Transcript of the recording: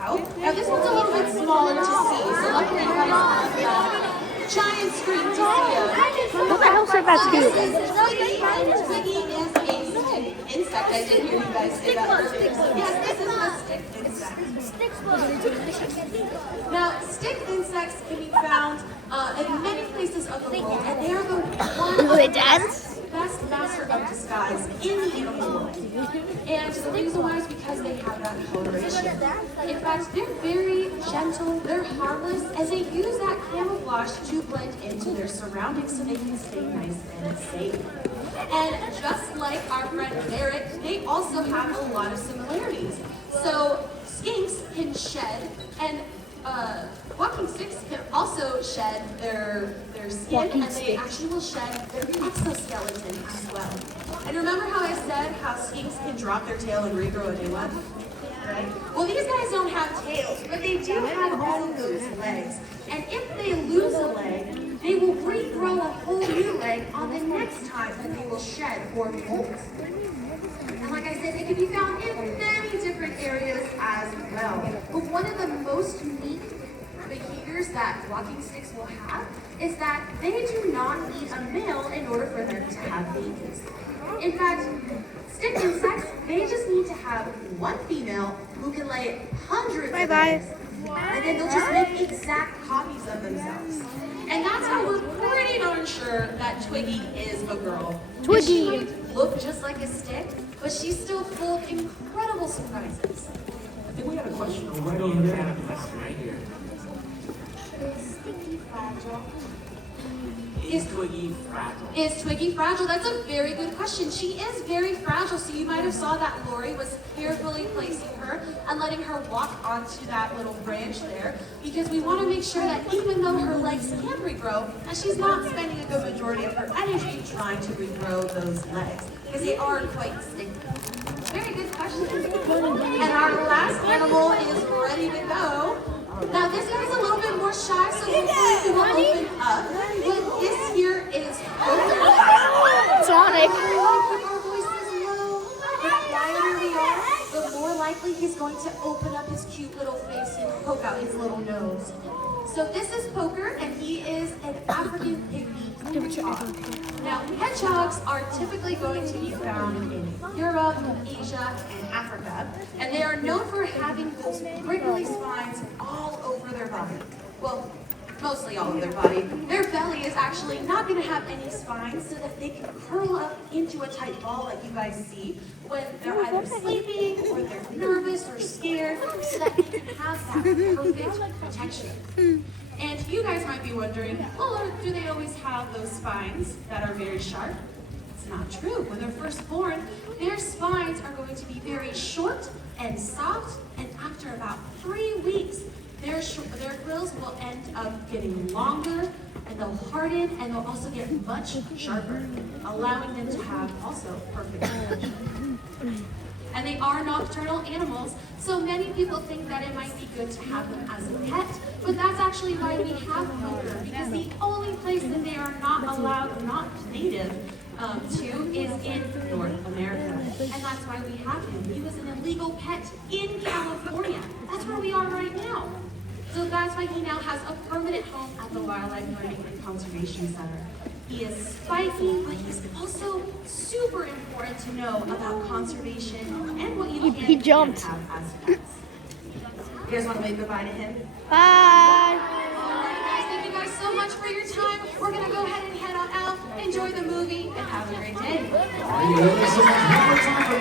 out. Now this one's a little bit smaller to see, so luckily you guys have the giant screen to see it. What the hell should that do? Twiggy, and Twiggy is a stick insect. I did hear you guys say that earlier. Yes, this is a stick insect. Now, stick insects can be found in many places of the world, and they are the one of the best master of disguise in the animal world. And the reason why is because they have that coloration. In fact, they're very gentle, they're harmless, as they use that camouflage to blend into their surroundings so they can stay nice and safe. And just like our friend Merritt, they also have a lot of similarities. So skinks can shed, and walking sticks can also shed their skin, and they actually will shed their exoskeleton as well. And remember how I said how skinks can drop their tail and regrow a new one? Right? Well, these guys don't have tails, but they do have all of those legs. And if they lose a leg, they will regrow a whole new leg on the next time that they will shed or molt. And like I said, they can be found in many different areas as well. But one of the most unique behaviors that walking sticks will have is that they do not need a male in order for them to have babies. In fact, stick insects, they just need to have one female who can lay hundreds of eggs, and then they'll just make exact copies of themselves. And that's how we're pretty darn sure that Twiggy is a girl. Twiggy! She might look just like a stick, but she's still full of incredible surprises. I think we had a question right over there. Right here. Is Twiggy fragile? Is Twiggy fragile? Is Twiggy fragile? That's a very good question. She is very fragile, so you might have saw that Lori was carefully placing her and letting her walk onto that little branch there, because we want to make sure that even though her legs can regrow, that she's not spending a good majority of her energy trying to regrow those legs, because they are quite sticky. Very good question. And our last animal is ready to go. Now this guy's a little bit more shy, so hopefully he will open up. But this here is Poker. Sonic. Our voices low, the quieter we are, the more likely he's going to open up his cute little face and poke out his little nose. So this is Poker, and he is an African pygmy hedgehog. Now, hedgehogs are typically going to be found in Europe, Asia, and Africa, and they are known for having those wriggly spines all over their body. Well, mostly all over their body. Their belly is actually not going to have any spines, so that they can curl up into a tight ball like you guys see when they're either sleeping or they're nervous or scared, so that they can have that perfect protection. And you guys might be wondering, well, do they always have those spines that are very sharp? It's not true. When they're first born, their spines are going to be very short and soft, and after about 3 weeks, their quills will end up getting longer, and they'll harden, and they'll also get much sharper, allowing them to have also perfect protection. And they are nocturnal animals, so many people think that it might be good to have them as a pet, but that's actually why we have Poker, because the only place that they are not allowed, not native to, is in North America. And that's why we have him. He was an illegal pet in California. That's where we are right now. So that's why he now has a permanent home at the Wildlife Learning and Conservation Center. He is spiky, but he's also super important to know about conservation and what you can and can't have as pets. You guys want to wave goodbye to him? Bye. Alright guys, thank you guys so much for your time. We're going to go ahead and head on out, enjoy the movie, and have a great day.